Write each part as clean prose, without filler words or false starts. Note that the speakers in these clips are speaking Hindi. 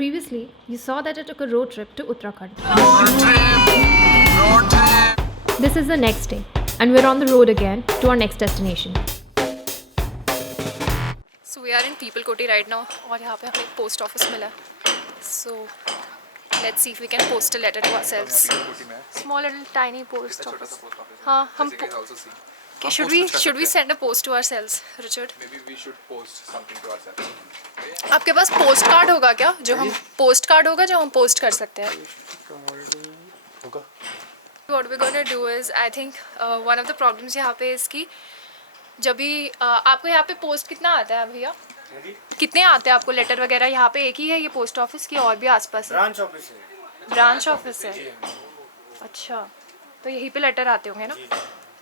Previously, you saw that I took a road trip to Uttarakhand. This is the next day, and we're on the road again to our next destination. So we are in People Koti right now और यहाँ पे हमें एक post office मिला है. So let's see if we can post a letter to ourselves. Small little tiny post office. हाँ हम Okay, should we send a post to ourselves, Richard? Maybe we should post something to ourselves. आपके पास पोस्ट कार्ड होगा क्या जो हम पोस्ट कार्ड होगा जो हम पोस्ट कर सकते हैं? What we're gonna do is I think one of the problems यहाँ पे इसकी जब भी आपको यहाँ पे पोस्ट कितना आता है भैया? कितने आते हैं आपको लेटर वगैरह? यहाँ पे एक ही है ये पोस्ट ऑफिस की और भी आसपास है? ब्रांच ऑफिस है। ब्रांच ऑफिस है। अच्छा, तो यहीं पे लेटर आते होंगे ना?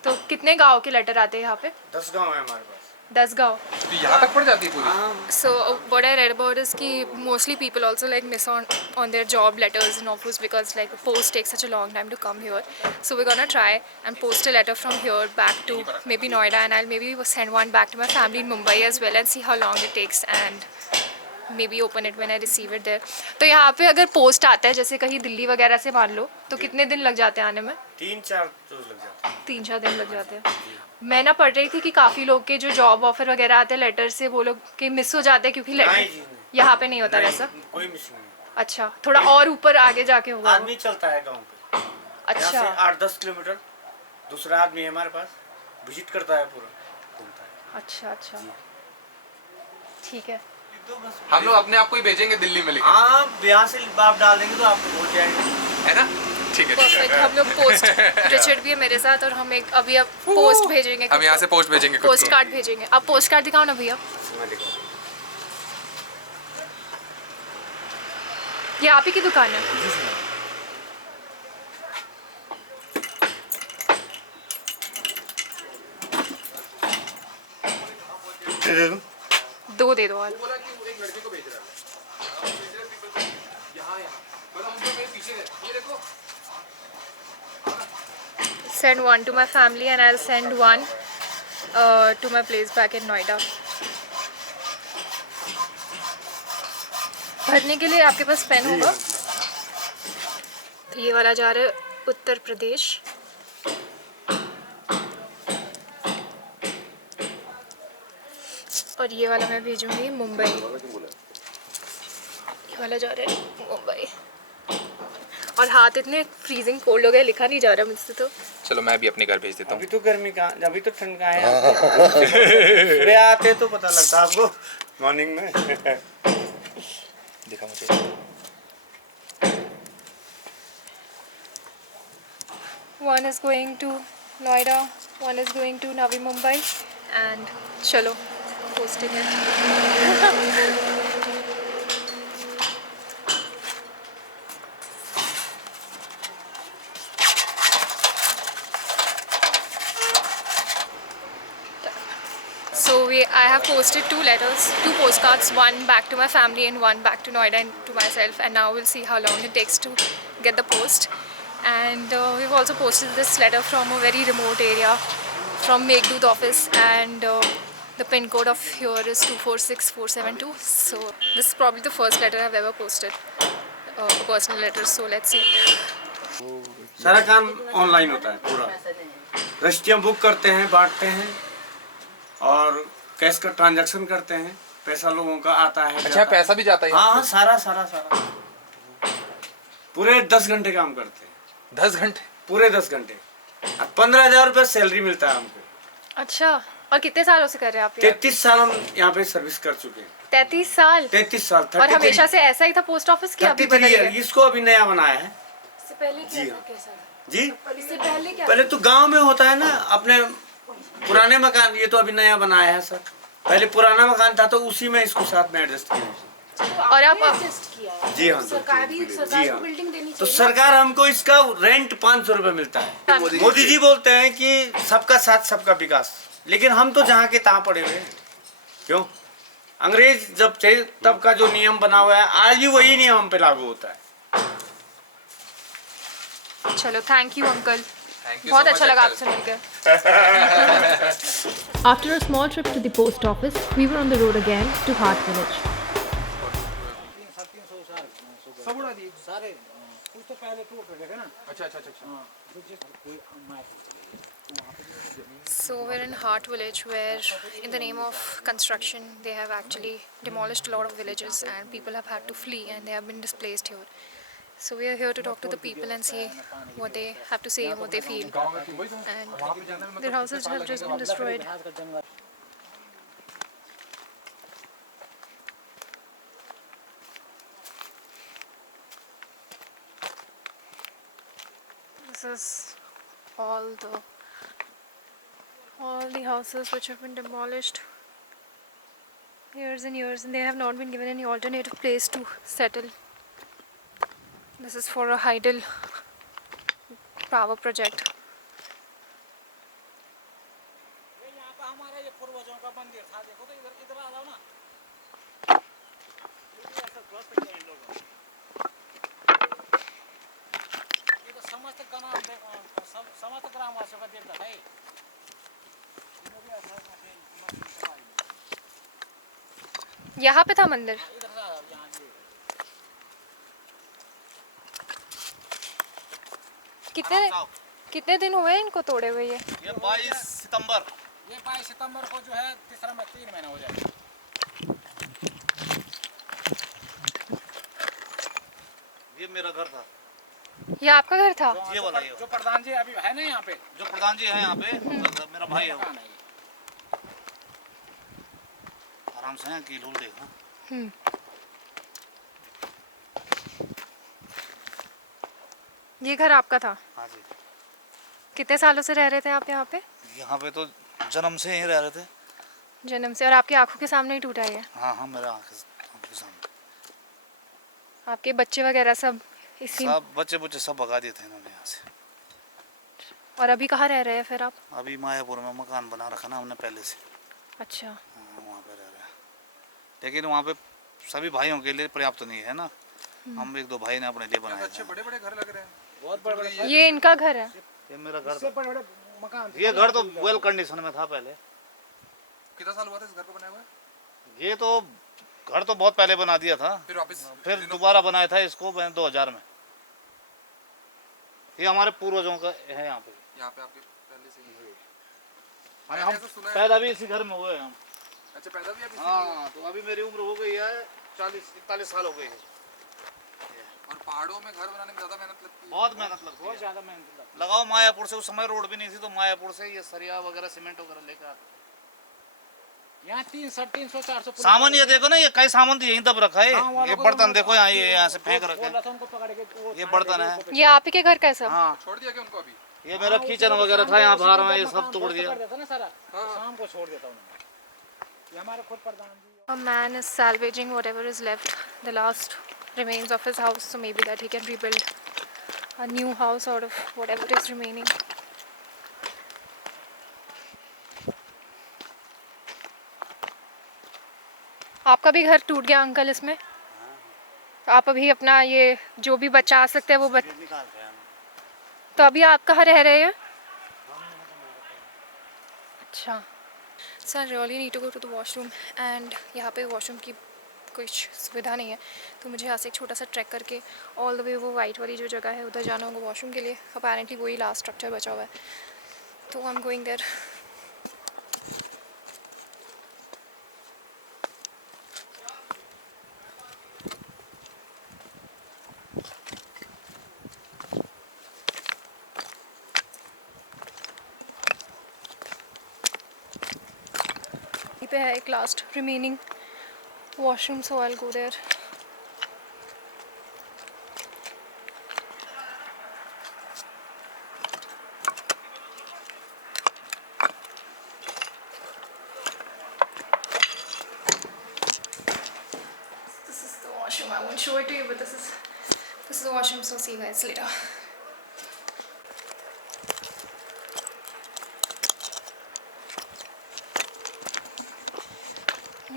तो कितने गांव के लेटर आते हैं यहाँ पे? 10 गांव है हमारे पास। 10 गांव। तो यहाँ तक पड़ जाती है पूरी? So what I read about is कि mostly people also like miss on their job letters and offers because like post takes such a long time to come here. So we're gonna try and post a letter from here back to maybe Noida, and I'll maybe send one back to my family in Mumbai as well and see how long it takes and maybe open it when I receive it there. तो यहाँ पे अगर पोस्ट आता है जैसे कहीं दिल्ली वगैरह से मान लो तो कितने दिन लग जाते हैं आने में? 3-4 रोज लग जाते हैं। 3-4 दिन लग जाते हैं। मैं ना पढ़ रही थी कि काफ़ी लोग के जो जॉब ऑफर वगैरह आते हैं लेटर से वो लोग के मिस हो जाते हैं क्योंकि यहाँ पे नहीं होता वैसा? कोई मिसिंग नहीं। अच्छा, थोड़ा और ऊपर आगे जाके होगा। आदमी चलता है गांव पे। अच्छा, 8-10 किलोमीटर दूसरा आदमी है हमारे पास, विजिट करता है पूरा, घूमता है। अच्छा अच्छा, ठीक है। हम लोग अपने आप को ही भेजेंगे दिल्ली में लेके। आप यहाँ से आप डाल देंगे तो आपको पहुँच जाएंगे, है ना? ठीक है। परफेक्ट। हम लोग पोस्ट रिचर्ड भी है मेरे साथ और हम एक अभी अब पोस्ट भेजेंगे। हम यहाँ से पोस्ट भेजेंगे। पोस्ट कार्ड भेजेंगे। आप पोस्ट कार्ड दिखाओ ना भैया। ये आप ही की दुकान है? दो दे दो। Send one to my family and I'll send one to my place back in Noida. भरने के लिए आपके पास पेन होगा? तो ये वाला जा रहा है उत्तर प्रदेश। और ये वाला मैं भेजूंगी मुंबई। ये वाला जा रहा है मुंबई। और हाथ इतने फ्रीजिंग कोल्ड हो गए, लिखा नहीं जा रहा मुझसे तो। चलो मैं भी अपने घर भेज देता हूँ। अभी तो गर्मी का, अभी तो ठंड का है। सुबह आते तो पता लगता आपको मॉर्निंग में। दिखा मुझे। One is going to Noida, one is going to Navi Mumbai, and चलो posting it. So I have posted 2 letters, 2 postcards, one back to my family and one back to Noida and to myself, and now we'll see how long it takes to get the post. And we've also posted this letter from a very remote area from Meghdut office, and the pin code of here is 246472. So this is probably the first letter I've ever posted, a personal letter, so let's see. सारा काम ऑनलाइन होता है पूरा। रजिस्ट्रियाँ बुक करते हैं, बांटते हैं और कैश का ट्रांजैक्शन करते हैं, पैसा लोगों का आता है। अच्छा, पैसा भी जाता है? हाँ, सारा पूरे 10 घंटे काम करते हैं। 10 घंटे? पूरे 10 घंटे। 15,000 रुपये सैलरी मिलता है हमको। अच्छा, और कितने सालों से कर रहे हैं आप? 33 साल हम यहाँ पे सर्विस कर चुके हैं। 33 साल? 33 साल। और हमेशा से ऐसा ही था पोस्ट ऑफिस की? अभी बदल गया? इसको अभी नया बनाया है। इससे पहले कैसा था? जी, इससे पहले क्या? पहले तो गांव में होता है ना, अपने पुराने मकान। ये तो अभी नया बनाया है सर। पहले पुराना मकान था तो उसी में इसको साथ में एडजस्ट किया। और आप जी हाँ, सरकारी बिल्डिंग देनी तो सरकार हमको इसका रेंट 500 रुपये मिलता है। मोदी जी बोलते हैं कि सबका साथ सबका विकास, लेकिन हम तो जहाँ के तहाँ पड़े हुए हैं। क्यों? अंग्रेज जब थे तब का जो नियम बना हुआ है आज भी वही नियम हम पे लागू होता है। चलो, थैंक यू अंकल, बहुत अच्छा लगा आपसे मिलकर। After a small trip to the post office, we were on the road again to Hart Village. सब उड़ा दिए सारे कुछ तो पहले टूट रहे थे ना। अच्छा अच्छा अच्छा हाँ तो जिस कोई मार चले गए तो वहाँ पे So we're in Hart village where in the name of construction they have actually demolished a lot of villages and people have had to flee and they have been displaced here. So we are here to talk to the people and see what they have to say, what they feel. गाँव में थी वही तो And वहाँ पे जाने में their houses have just been destroyed. हाथ का जंगल This is all the houses which have been demolished years and years, and they have not been given any alternative place to settle. This is for a hydel power project. यहाँ का हमारा ये पूर्वजों का मंदिर था। देखो तो इधर इधर आ जाओ ना। ऐसा ध्वस्त किया इन लोगों ने। ये तो समस्त समस्त ग्रामवासियों का देवता है। इन्होंने भी ऐसा यहाँ पे था मंदिर। इधर से आ जाओ यहाँ ये। कितने दिन हुए इनको तोड़े हुए? ये 22 सितंबर। ये 22 सितंबर को जो है 3 महीना हो जाएगा। ये मेरा घर था। ये आपका घर था? ये वाला जो प्रधान जी अभी है ना यहाँ पे, जो प्रधान जी है यहाँ पे मेरा भाई है वो। मकान है ये। आराम से है कील देखना। ये घर आपका था? हाँ जी। कितने सालों से रह रहे थे आप यहाँ पे? यहाँ पे तो जन्म से ही रह रहे थे। जन्म से। और आपकी आंखों के सामने ही टूटा है? हाँ हाँ मेरा आँख के सामने। आपके बच्चे वगैरह सब इसी? सब बच्चे सब भगा दिए थे इन्होंने यहाँ से। और अभी कहाँ रह रहे हैं फिर आप? अभी मायापुर में मकान बना रखा ना हमने पहले से। अच्छा। वहाँ पे रह रहे हैं, लेकिन वहाँ पे सभी भाइयों के लिए पर्याप्त नहीं है ना। हम 1-2 भाई ने अपने लिए बनाया। अच्छे बड़े बड़े घर लग रहे हैं। बहुत बड़े ये इनका घर है? ये मेरा घर इससे था। बड़े मकान थे। ये घर तो वेल कंडीशन में था पहले। कितना साल हुआ था इस घर को बनाए हुए? ये तो घर तो बहुत पहले बना दिया था, फिर वापस फिर दोबारा बनाया था इसको 2000 में। ये हमारे पूर्वजों का है यहाँ पे। यहाँ पे आपके पहले से ही। अरे मैंने हम ऐसा सुना है। पैदा भी इसी घर में हुए हैं हम। अच्छा पैदा भी आप इसी में हाँ तो अभी मेरी उम्र हो गई है 40-41 साल हो गई है। हुए? और पहाड़ों में घर बनाने में ज्यादा मेहनत लगती है। बहुत मेहनत लगती बहुत है। ज़्यादा मेहनत लगती लगाओ मायापुर से, उस समय रोड भी नहीं थी तो मायापुर से ये सरिया वगैरह सीमेंट वगैरह लेकर आते थे। है। यहाँ 300, 400 सामान ये देखो ना, ये कई सामान तो यहीं दब रखा है। हाँ, ये बर्तन देखो यहाँ, ये यहाँ से फेंक रखे हैं। लहसुन को पकड़ के वो ये बर्तन है। ये आप ही के घर का है सब? हाँ छोड़ दिया क्या उनको अभी? ये मेरा किचन वगैरह था यहाँ बाहर में, ये सब तोड़ दिया। कर देता ना सारा, शाम को छोड़ देता उन्होंने। ये हमारे खुद प्रधान जी। A man is salvaging whatever is left, the last remains of his house, so maybe that he can rebuild a new house out of whatever is remaining. आपका भी घर टूट गया अंकल इसमें? आप अभी अपना ये जो भी बचा सकते हैं वो तो अभी आप कहाँ रह रहे हैं? अच्छा। Sir really need to go to the washroom and यहाँ पे वॉशरूम की कुछ सुविधा नहीं है, तो मुझे यहाँ से एक छोटा सा ट्रैक करके ऑल द वे वो वाइट वाली जो जगह है उधर जाना होगा वॉशरूम के लिए। अपेरेंटली वही लास्ट स्ट्रक्चर बचा हुआ है, तो आई एम गोइंग देयर। पे है एक last remaining washroom, so I will go there. This is the washroom. I won't show it to you, but this is the washroom. So see you guys later.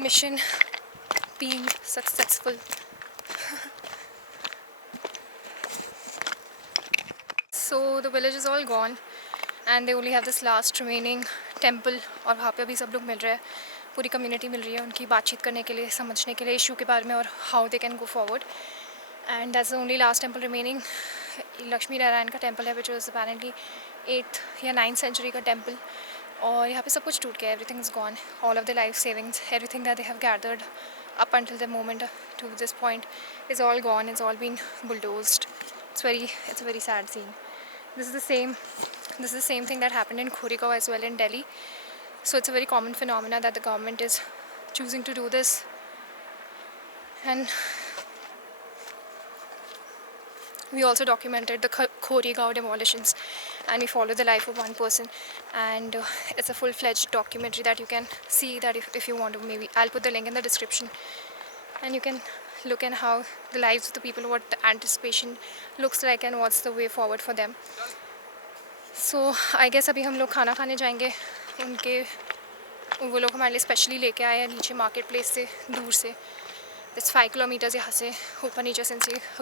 Mission being successful. So the village is all gone and they only have this last remaining temple, और वहाँ पे अभी सब लोग मिल रहे हैं, पूरी कम्युनिटी मिल रही है उनकी बातचीत करने के लिए, समझने के लिए इशू के बारे में और how they can go forward. and that's the only last temple remaining. Lakshmi Narayan का टेम्पल है, which was apparently 8th या 9th century का टेम्पल. और यहाँ पे सब कुछ टूट गया, everything is gone. All of the life savings, everything that they have gathered up until the moment to this point is all gone. It's all been bulldozed. It's a very sad scene. This is the same thing that happened in Khoregaon as well in Delhi. So it's a very common phenomena that the government is choosing to do this. And we also documented the Khoregaon demolitions, and we followed the life of one person, and it's a full-fledged documentary that you can see that if you want to. Maybe I'll put the link in the description, and you can look at how the lives of the people, what the anticipation looks like, and what's the way forward for them. So I guess अभी हम लोग खाना खाने जाएंगे. वो लोग हमारे लिए स्पेशली लेके आए हैं नीचे मार्केट प्लेस से, दूर से. It's 5 kilometers यहाँ से, ऊपर नीचे से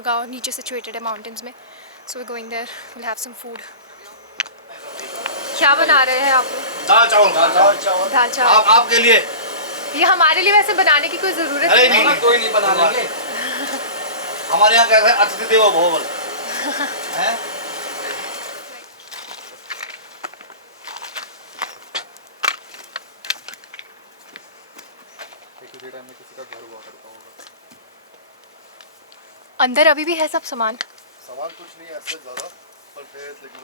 गाँव नीचे situated है mountains में. So we're going there. We'll have some food. क्या बना रहे हैं आप लोग? दाल चावल. दाल चावल. आपके लिए. ये हमारे लिए वैसे बनाने की कोई ज़रूरत अरे नहीं है. कोई नहीं बना लेंगे. हमारे यहाँ क्या है, अतिथि देवो भव. हैं? किसी टाइम में किसी का घर हुआ करता होगा. अंदर अभी भी है सब सामान. सामान कुछ नहीं है ऐसे ज़्यादा, पर फिर लेकिन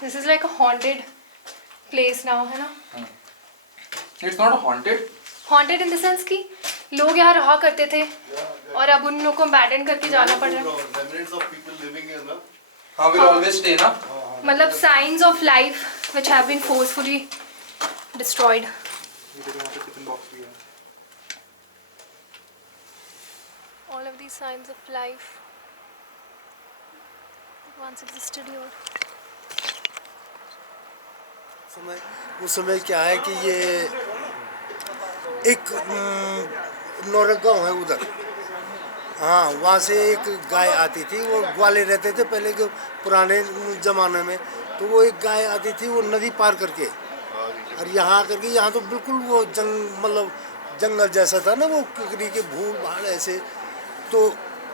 This is like a haunted place now, है ना? It's not haunted. Haunted in the sense कि लोग यहाँ रहा करते थे और अब उन लोगों को abandon करके जाना पड़ रहा है. remnants of people living here ना. हाँ, we'll always stay ना. मतलब signs of life which have been forcefully destroyed. ये देखो यहाँ पे टिफिन बॉक्स भी है. All of these signs of life that once existed here. उस समय क्या है कि ये एक नौरक गाँव है उधर. हाँ, वहाँ से एक गाय आती थी. वो ग्वाले रहते थे पहले के पुराने ज़माने में. तो वो एक गाय आती थी, वो नदी पार करके और यहाँ आकर के यहाँ तो बिल्कुल वो मतलब जंगल जैसा था ना, वो किकरी के भूल भाड़ ऐसे. तो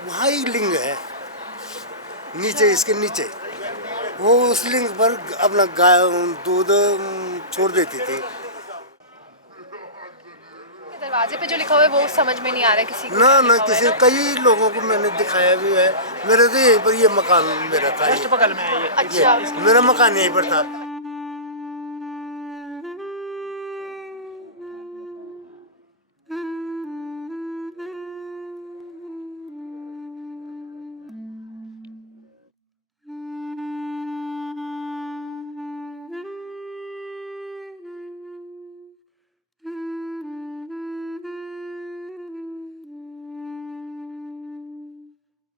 वहाँ एक लिंग है नीचे, इसके नीचे. वो उस लिंग पर अपना गाय दूध छोड़ देती थी. दरवाजे पे जो लिखा हुआ है वो समझ में नहीं आ रहा है किसी को. ना किसी कई लोगों को मैंने दिखाया भी है. मेरे तो यहीं पर ये मकान मेरा था. बगल में है ये. अच्छा. मेरा मकान यहीं पर था.